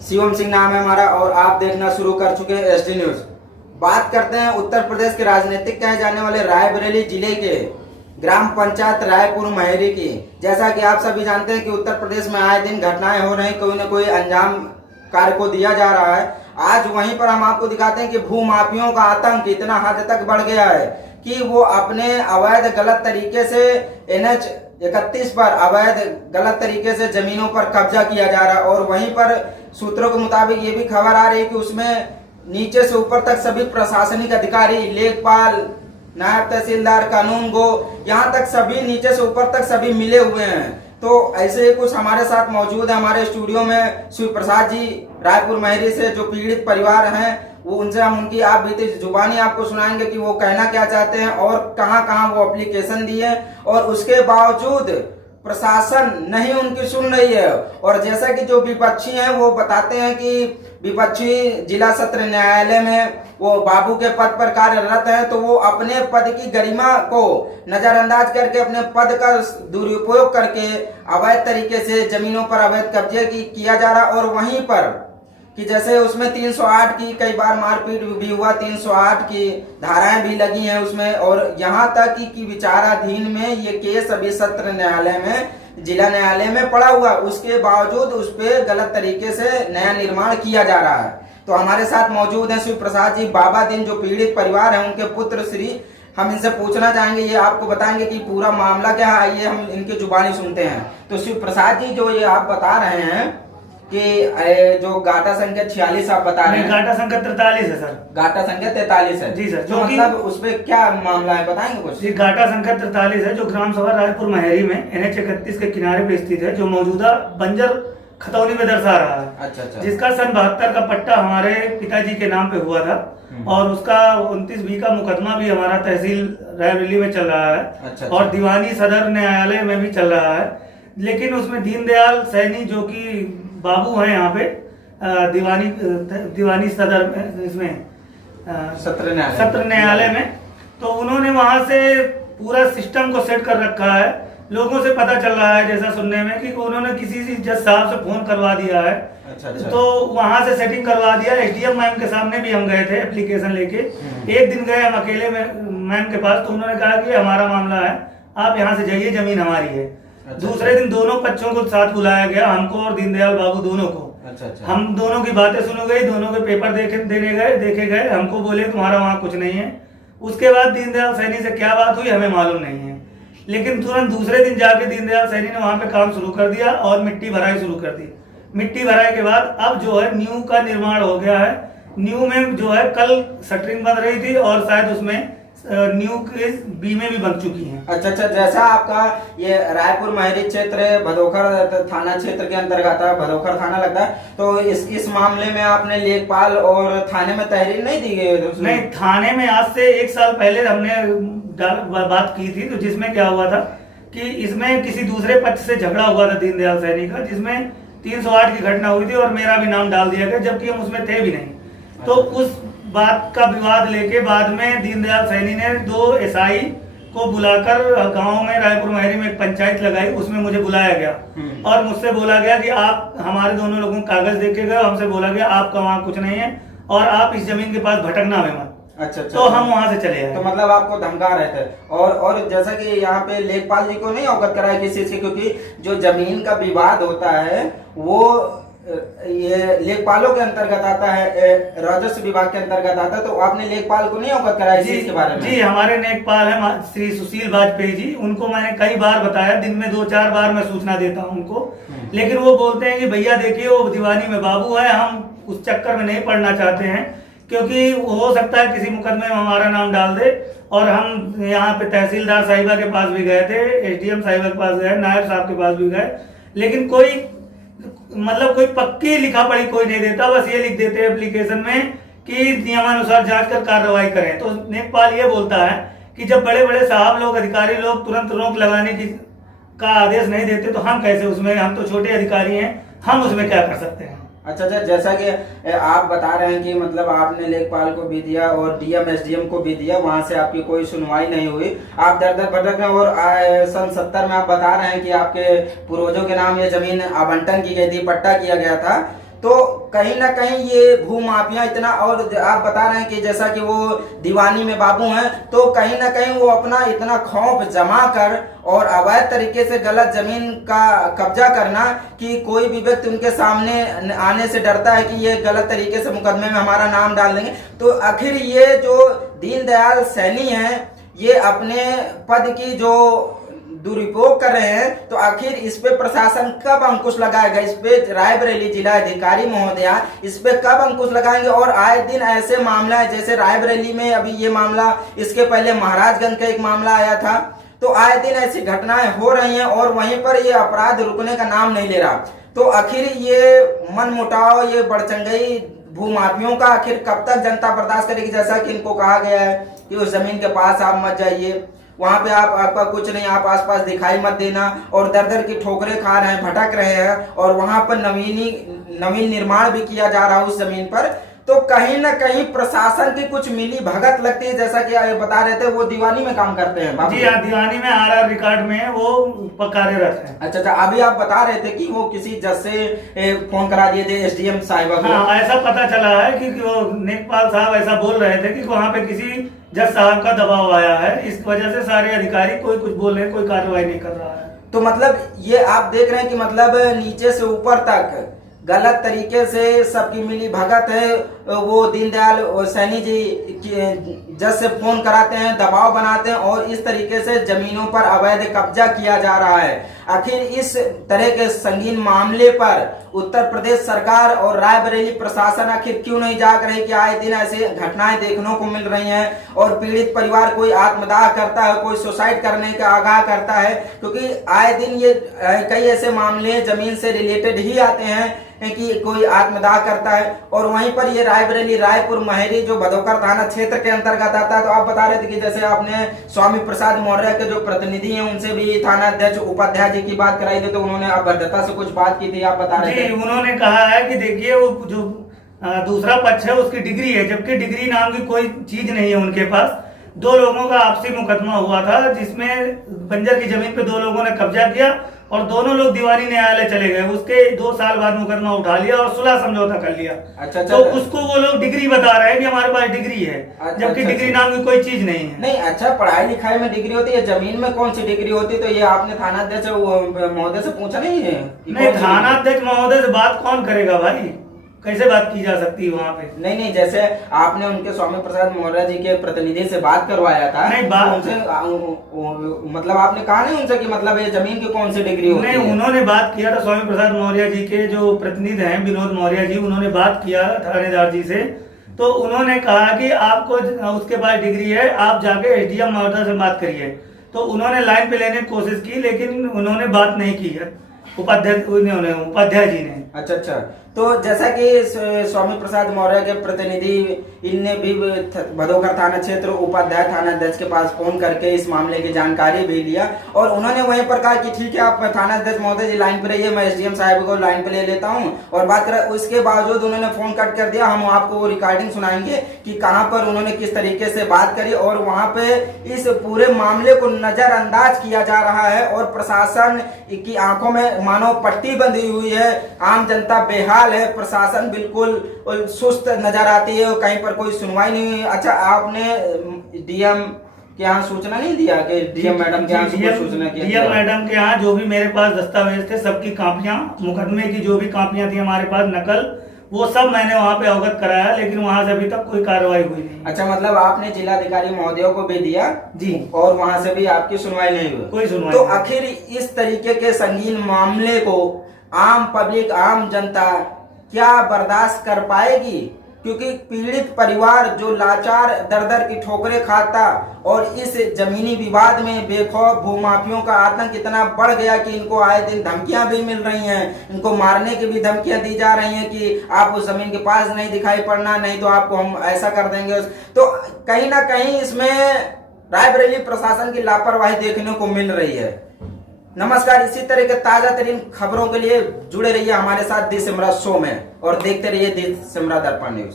शिवम सिंह नाम है हमारा और आप देखना शुरू कर चुके हैं एसडी न्यूज। बात करते हैं उत्तर प्रदेश के राजनीतिक कहे जाने वाले रायबरेली जिले के ग्राम पंचायत रायपुर महरी की। जैसा कि आप सभी जानते हैं कि उत्तर प्रदेश में आए दिन घटनाएं हो रही, कोई न कोई अंजाम कार्य को दिया जा रहा है। आज वहीं पर हम आपको दिखाते हैं कि भूमाफियों का आतंक इतना हद तक बढ़ गया है कि वो अपने अवैध गलत तरीके से NH 31 पर अवैध गलत तरीके से जमीनों पर कब्जा किया जा रहा है। और वहीं पर सूत्रों के मुताबिक ये भी खबर आ रही है कि उसमें नीचे से ऊपर तक सभी प्रशासनिक अधिकारी, लेखपाल, नायब तहसीलदार, कानून गो, यहाँ तक सभी नीचे से ऊपर तक सभी मिले हुए हैं। तो ऐसे ही कुछ हमारे साथ मौजूद है हमारे स्टूडियो में शिव प्रसाद जी रायपुर महरी से, जो पीड़ित परिवार हैं। वो उनसे हम उनकी आप बीती जुबानी आपको सुनाएंगे कि वो कहना क्या चाहते हैं और कहां कहां वो एप्लीकेशन दिए और उसके बावजूद प्रशासन नहीं उनकी सुन रही है। और जैसा कि जो विपक्षी हैं वो बताते हैं कि विपक्षी जिला सत्र न्यायालय में वो बाबू के पद पर कार्यरत है, तो वो अपने पद की गरिमा को नजरअंदाज करके अपने पद का दुरुपयोग करके अवैध तरीके से जमीनों पर अवैध कब्जे किया जा रहा। और वहीं पर कि जैसे उसमें 308 की कई बार मारपीट भी हुआ, 308 की धाराएं भी लगी हैं उसमें। और यहाँ तक कि विचाराधीन में ये केस अभी सत्र न्यायालय में, जिला न्यायालय में पड़ा हुआ, उसके बावजूद उस पर गलत तरीके से नया निर्माण किया जा रहा है। तो हमारे साथ मौजूद हैं शिव प्रसाद जी, बाबा दिन, जो पीड़ित परिवार है, उनके पुत्र श्री। हम इनसे पूछना चाहेंगे, ये आपको बताएंगे कि पूरा मामला क्या है। आइए हम इनकी जुबानी सुनते हैं। तो शिव प्रसाद जी, जो ये आप बता रहे हैं कि जो गाटा संख्या 46 आप बता रहे हैं, गाटा संख्या 43 है सर। गाटा संख्या 43 है जी सर। जो मतलब उसमें क्या मामला है, बताएंगे कुछ? जी, गाटा संख्या 43 है जो ग्राम सभा रायपुर महरी में NH 31 के किनारे पे स्थित है, जो मौजूदा बंजर खतौनी में दर्शा रहा है। अच्छा। जिसका सन 72 का पट्टा हमारे पिताजी के नाम पे हुआ था और उसका 29B का मुकदमा भी हमारा तहसील रायबरेली में चल रहा है। अच्छा। और दीवानी सदर न्यायालय में भी चल रहा है। लेकिन उसमें दीनदयाल सैनी, जो कि बाबू हैं यहाँ पे दीवानी सदर में, इसमें सत्र न्यायालय में, तो उन्होंने वहां से पूरा सिस्टम को सेट कर रखा है। लोगों से पता चल रहा है जैसा सुनने में कि उन्होंने किसी जज साहब से फोन करवा दिया है। अच्छा। तो वहां से सेटिंग करवा दिया। SDM मैम के सामने भी हम गए थे एप्लीकेशन लेके। एक दिन गए हम अकेले मैम के पास, तो उन्होंने कहा कि हमारा मामला है, आप यहाँ से जाइए, जमीन हमारी है। दूसरे दिन दोनों पक्षों को साथ बुलाया गया, हमको और दीनदयाल बाबू दोनों को। अच्छा। हम दोनों की बातें सुनी गई, दोनों के पेपर देखे गए। हमको बोले तुम्हारा वहाँ कुछ नहीं है। उसके बाद दीनदयाल सैनी से क्या बात हुई हमें मालूम नहीं है। लेकिन तुरंत दूसरे दिन जाके दीनदयाल सैनी ने वहां पे काम शुरू कर दिया और मिट्टी भराई शुरू कर दी। मिट्टी भराई के बाद अब जो है न्यू का निर्माण हो गया है। न्यू में जो है कल शटरिंग बन रही थी और शायद उसमें न्यू के बी में भी बन चुकी हैं। अच्छा। जैसा आपका ये रायपुर महरी क्षेत्र भदोखर थाना क्षेत्र के अंतर्गत है, भदोखर थाना लगता है, तो इस मामले में आपने लेखपाल और थाने में तहरीर नहीं दी गई? नहीं, थाने में आज से 1 साल पहले हमने बात की थी, तो जिसमें क्या हुआ था कि इसमें किसी दूसरे पक्ष से झगड़ा हुआ था दीनदयाल सैनी का, जिसमें 308 की घटना हुई थी और मेरा भी नाम डाल दिया गया, जबकि हम उसमें थे भी नहीं। तो उस बात का विवाद लेके बाद में दीनदयाल सैनी ने 2 SI को बुलाकर गांव में रायपुर महरी में एक पंचायत लगाई। उसमें मुझे बुलाया गया और मुझसे बोला गया कि आप हमारे दोनों लोगों को कागज देके गए। हमसे बोला गया आपका वहाँ कुछ नहीं है और आप इस जमीन के पास भटकना भी मत। अच्छा। तो हम वहां से चले गए। तो मतलब आपको धमका रहे थे। और जैसा कि यहाँ पे लेखपाल जी को नहीं अवगत कराया किसी चीज से, क्योंकि जो जमीन का विवाद होता है वो ये लेखपालों के अंतर्गत आता है, राजस्व विभाग के अंतर्गत आता है। तो आपने लेखपाल को नहीं अवगत कराया इस चीज के बारे में? जी, हमारे लेखपाल है श्री सुशील वाजपेयी जी। उनको मैंने कई बार बताया, दिन में 2-4 बार मैं सूचना देता हूँ उनको। लेकिन वो बोलते हैं कि भैया देखिए वो दीवानी में बाबू है, हम उस चक्कर में नहीं पड़ना चाहते हैं, क्योंकि हो सकता है किसी मुकदमे में हमारा नाम डाल दे। और हम यहाँ पे तहसीलदार साहिबा के पास भी गए थे, SDM साहिबा के पास गए, नायब साहब के पास भी गए, लेकिन कोई पक्की लिखा पढ़ी कोई नहीं देता। बस ये लिख देते हैं एप्लीकेशन में कि नियमानुसार जांच कर कार्रवाई करें। तो लेखपाल ये बोलता है कि जब बड़े बड़े साहब लोग, अधिकारी लोग तुरंत रोक लगाने का आदेश नहीं देते, तो हम कैसे उसमें, हम तो छोटे अधिकारी हैं, हम उसमें क्या कर सकते हैं। अच्छा। जैसा कि आप बता रहे हैं कि मतलब आपने लेखपाल को भी दिया और DM SDM को भी दिया, वहां से आपकी कोई सुनवाई नहीं हुई, आप दर दर भटक रहे हैं। और सन 70 में आप बता रहे हैं कि आपके पूर्वजों के नाम ये जमीन आवंटन की गई थी, पट्टा किया गया था। तो कहीं ना कहीं ये भूमाफिया इतना, और आप बता रहे हैं कि जैसा कि वो दीवानी में बाबू हैं, तो कहीं ना कहीं वो अपना इतना खौफ जमा कर और अवैध तरीके से गलत जमीन का कब्जा करना कि कोई भी व्यक्ति उनके सामने आने से डरता है कि ये गलत तरीके से मुकदमे में हमारा नाम डाल देंगे। तो आखिर ये जो दीनदयाल सैनी हैं, ये अपने पद की जो दुरुपयोग कर रहे हैं, तो आखिर इस पे प्रशासन कब अंकुश लगाएगा? इस पे रायबरेली जिला अधिकारी महोदया इस पे कब अंकुश लगाएंगे? और आए दिन ऐसे मामला है, जैसे रायबरेली में अभी ये मामला, इसके पहले महाराजगंज का एक मामला आया था, तो आए दिन ऐसी घटनाएं हो रही हैं और वहीं पर ये अपराध रुकने का नाम नहीं ले रहा। तो आखिर ये मनमुटाव, ये बढ़चंगई भूमाफियों का आखिर कब तक जनता बर्दाश्त करेगी? जैसा कि इनको कहा गया है कि उस जमीन के पास आप मत जाइए, वहां पे आपका कुछ नहीं, आप आसपास दिखाई मत देना, और दर दर की ठोकरें खा रहे हैं, भटक रहे हैं, और वहां पर नवीन निर्माण भी किया जा रहा है उस जमीन पर। तो कहीं ना कहीं प्रशासन की कुछ मिली भगत लगती है, जैसा कि बता रहे थे वो दीवानी में काम करते हैं। जी हाँ, दीवानी में RR रिकॉर्ड में वो कार्यरत है। अच्छा, अभी आप बता रहे थे कि वो किसी जज से फोन करा दिए थे SDM साहिबा को। हाँ, ऐसा पता चला है कि वो नेकपाल साहब ऐसा बोल रहे थे कि वहाँ पे किसी जज साहब का दबाव आया है, इस वजह से सारे अधिकारी कोई कुछ बोल रहे हैं, कोई कार्रवाई नहीं कर रहा है। तो मतलब ये आप देख रहे हैं कि मतलब नीचे से ऊपर तक गलत तरीके से सबकी मिली भगत है। वो दीनदयाल सैनी जी जज से फोन कराते हैं, दबाव बनाते हैं, और इस तरीके से जमीनों पर अवैध कब्जा किया जा रहा है। आखिर इस तरह के संगीन मामले पर उत्तर प्रदेश सरकार और रायबरेली प्रशासन आखिर क्यों नहीं जाग रही कि आए दिन ऐसे घटनाएं देखने को मिल रही हैं और पीड़ित परिवार कोई आत्मदाह करता है, कोई सुसाइड करने का आगाह करता है? क्योंकि आए दिन ये कई ऐसे मामले जमीन से रिलेटेड ही आते हैं कि कोई आत्मदाह करता है। और वहीं पर ये रायबरेली रायपुर महेरी जो भदोकर थाना क्षेत्र के अंतर्गत आता है, तो आप बता रहे थे कि जैसे आपने स्वामी प्रसाद मौर्य के जो प्रतिनिधि हैं उनसे भी थाना अध्यक्ष उपाध्याय जी की बात कराई थी, तो उन्होंने अभद्रता से कुछ बात की थी, आप बता रहे थे। उन्होंने कहा है कि देखिए वो जो दूसरा पक्ष है उसकी डिग्री है, जबकि डिग्री नाम की कोई चीज नहीं है उनके पास। 2 लोगों का आपसी मुकदमा हुआ था जिसमें बंजर की जमीन पे 2 लोगों ने कब्जा किया और दोनों लोग दीवानी न्यायालय चले गए। उसके 2 साल बाद मुकदमा उठा लिया और सुलह समझौता कर लिया। अच्छा, तो उसको वो लोग डिग्री बता रहे हैं कि हमारे पास डिग्री है, जबकि डिग्री नाम की कोई चीज नहीं है। नहीं, अच्छा, पढ़ाई लिखाई में डिग्री होती है, जमीन में कौन सी डिग्री होती है? तो ये आपने थाना अध्यक्ष महोदय से पूछा नहीं है? नहीं, थाना अध्यक्ष महोदय से बात कौन करेगा भाई, कैसे बात की जा सकती है वहाँ पे? नहीं, जैसे आपने उनके स्वामी प्रसाद मौर्य जी के प्रतिनिधि से बात करवाया था, नहीं बात उनसे मतलब आपने कहा नहीं उनसे कि मतलब ये जमीन की कौन सी डिग्री होती है? नहीं, उन्होंने बात किया था स्वामी प्रसाद मौर्य जी के जो प्रतिनिधि हैं विनोद मौर्य जी, उन्होंने बात किया थानेदार जी से, तो उन्होंने कहा कि आपको उसके पास डिग्री है, आप जाके SDM महोदय से बात करिए। तो उन्होंने लाइन पे लेने की कोशिश की, लेकिन उन्होंने बात नहीं की है उपाध्याय जी ने। अच्छा, तो जैसा कि स्वामी प्रसाद मौर्य के प्रतिनिधि इनने भी भदोकर थाना क्षेत्र उपाध्याय थाना अध्यक्ष के पास फोन करके इस मामले की जानकारी भी लिया, और उन्होंने वहीं पर कहा कि ठीक है, आप थाना अध्यक्ष महोदय जी लाइन पे रहिए, मैं SDM साहब को लाइन पे ले लेता हूं और बात कर। उसके बावजूद उन्होंने फोन कट कर दिया। हम आपको वो रिकॉर्डिंग सुनाएंगे कि कहां पर उन्होंने किस तरीके से बात करी, और वहां पे इस पूरे मामले को नजरअंदाज किया जा रहा है और प्रशासन की आंखों में मानो पट्टी बंधी हुई है। आम जनता बेहाल है, प्रशासन बिल्कुल सुस्त नजर आती है, कहीं पर कोई सुनवाई नहीं हुई। अच्छा, आपने DM के यहाँ सूचना नहीं दिया कि DM मैडम के यहाँ सूचना किया? DM मैडम के यहाँ जो भी मेरे पास दस्तावेज थे, सबकी कापियां, मुकदमे की जो भी कापियां थी हमारे पास नकल, वो सब मैंने वहाँ पे अवगत कराया, लेकिन वहाँ से अभी तक कोई कार्रवाई हुई नहीं। अच्छा, मतलब आपने जिलाधिकारी महोदय को भी दिया जी, और वहाँ से भी आपकी सुनवाई नहीं हुई? कोई सुनवाई तो नहीं। आखिर इस तरीके के संगीन मामले को आम पब्लिक, आम जनता क्या बर्दाश्त कर पाएगी? क्योंकि पीड़ित परिवार जो लाचार दर दर की ठोकरें खाता, और इस जमीनी विवाद में बेखौफ भूमाफियों का आतंक इतना बढ़ गया कि इनको आए दिन धमकियां भी मिल रही हैं, इनको मारने की भी धमकियां दी जा रही हैं कि आप उस जमीन के पास नहीं दिखाई पड़ना, नहीं तो आपको हम ऐसा कर देंगे। तो कहीं ना कहीं इसमें रायबरेली प्रशासन की लापरवाही देखने को मिल रही है। नमस्कार, इसी तरह के ताजा तरीन खबरों के लिए जुड़े रहिए हमारे साथ दी सिमरा शो में और देखते रहिए दी सिमरा दर्पण न्यूज।